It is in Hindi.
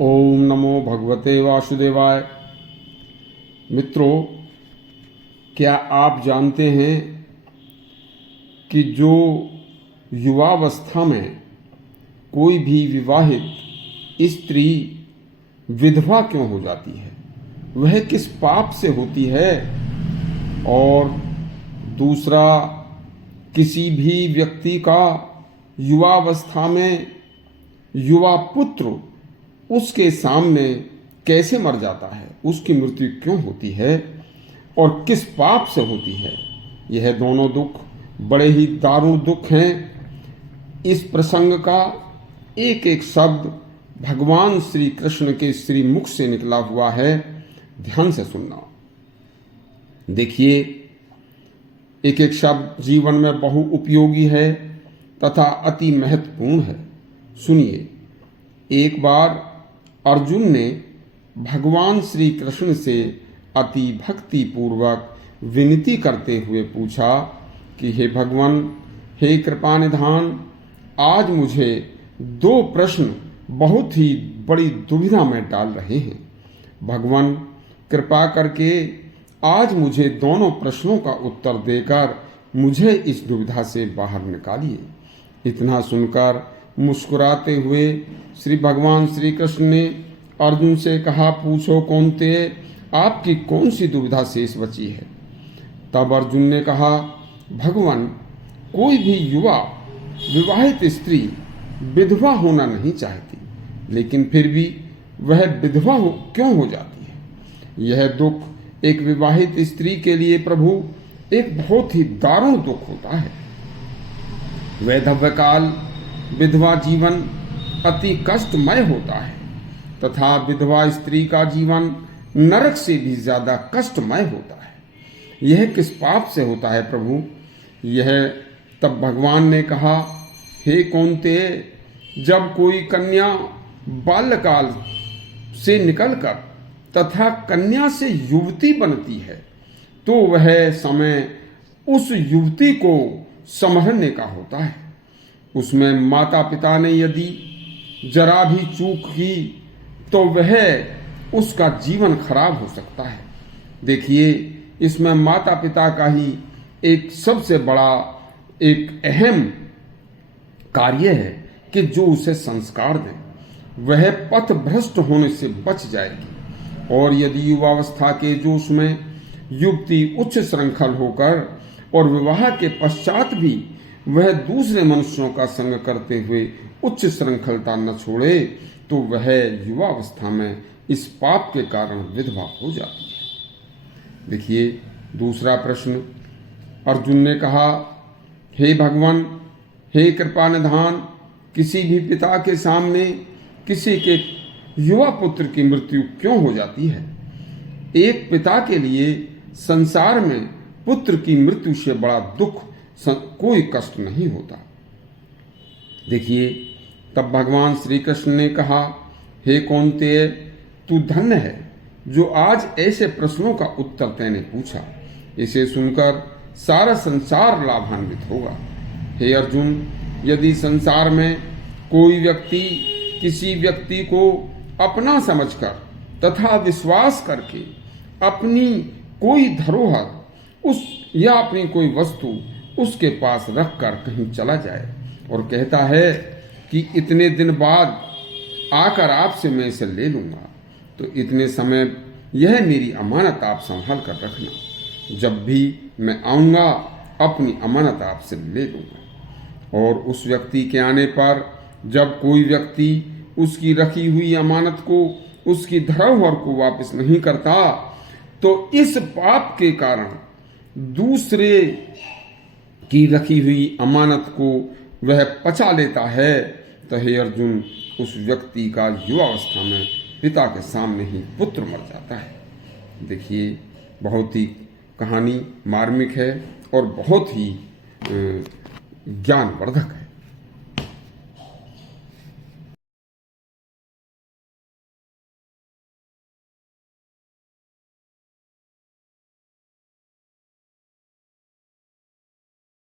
ओम नमो भगवते वासुदेवाय। मित्रों, क्या आप जानते हैं कि जो युवावस्था में कोई भी विवाहित स्त्री विधवा क्यों हो जाती है, वह किस पाप से होती है? और दूसरा, किसी भी व्यक्ति का युवावस्था में युवा पुत्र उसके सामने कैसे मर जाता है, उसकी मृत्यु क्यों होती है और किस पाप से होती है? यह दोनों दुख बड़े ही दारुण दुख हैं। इस प्रसंग का एक एक शब्द भगवान श्री कृष्ण के श्री मुख से निकला हुआ है। ध्यान से सुनना। देखिए, एक एक शब्द जीवन में बहु उपयोगी है तथा अति महत्वपूर्ण है। सुनिए। एक बार अर्जुन ने भगवान श्री कृष्ण से अति भक्ति पूर्वक विनती करते हुए पूछा कि हे भगवान, हे कृपानिधान, आज मुझे दो प्रश्न बहुत ही बड़ी दुविधा में डाल रहे हैं। भगवान, कृपा करके आज मुझे दोनों प्रश्नों का उत्तर देकर मुझे इस दुविधा से बाहर निकालिए। इतना सुनकर मुस्कुराते हुए श्री भगवान श्री कृष्ण ने अर्जुन से कहा, पूछो कौन्ते, आपकी कौन सी दुविधा शेष बची है? तब अर्जुन ने कहा, भगवान, कोई भी युवा विवाहित स्त्री विधवा होना नहीं चाहती, लेकिन फिर भी वह विधवा क्यों हो जाती है? यह दुख एक विवाहित स्त्री के लिए प्रभु एक बहुत ही दारुण दुख होता है। वैधव्य काल विधवा जीवन अति कष्टमय होता है तथा विधवा स्त्री का जीवन नरक से भी ज्यादा कष्टमय होता है। यह किस पाप से होता है प्रभु? यह तब भगवान ने कहा, हे कौन्ते, जब कोई कन्या बाल्यकाल से निकलकर तथा कन्या से युवती बनती है तो वह समय उस युवती को संभलने का होता है। उसमें माता पिता ने यदि जरा भी चूक की तो वह उसका जीवन खराब हो सकता है। देखिए, इसमें माता पिता का ही एक सबसे बड़ा एक अहम कार्य है कि जो उसे संस्कार दें। वह पथ भ्रष्ट होने से बच जाएगी। और यदि युवावस्था के जोश में युवती उच्च श्रृंखल होकर और विवाह के पश्चात भी वह दूसरे मनुष्यों का संग करते हुए उच्च श्रृंखलता न छोड़े तो वह युवावस्था में इस पाप के कारण विधवा हो जाती है। देखिए, दूसरा प्रश्न अर्जुन ने कहा, हे भगवान, हे कृपानिधान, किसी भी पिता के सामने किसी के युवा पुत्र की मृत्यु क्यों हो जाती है? एक पिता के लिए संसार में पुत्र की मृत्यु से बड़ा दुख कोई कष्ट नहीं होता। देखिए, तब भगवान श्री कृष्ण ने कहा, हे कौन्तेय, तू धन्य है जो आज ऐसे प्रश्नों का उत्तर तैने पूछा। इसे सुनकर सारा संसार लाभान्वित होगा। हे अर्जुन, यदि संसार में कोई व्यक्ति किसी व्यक्ति को अपना समझकर तथा विश्वास करके अपनी कोई धरोहर उस या अपनी कोई वस्तु उसके पास रखकर कहीं चला जाए और कहता है कि इतने दिन बाद आकर आपसे मैं इसे ले लूंगा, तो इतने समय यह मेरी अमानत आप संभाल कर रखना। जब भी मैं आऊंगा अपनी अमानत आपसे ले लूंगा। और उस व्यक्ति के आने पर जब कोई व्यक्ति उसकी रखी हुई अमानत को, उसकी धरोहर को वापस नहीं करता तो इस पाप के कारण दूसरे की रखी हुई अमानत को वह पचा लेता है। तो हे अर्जुन, उस व्यक्ति का युवावस्था में पिता के सामने ही पुत्र मर जाता है। देखिए, बहुत ही कहानी मार्मिक है और बहुत ही ज्ञानवर्धक है।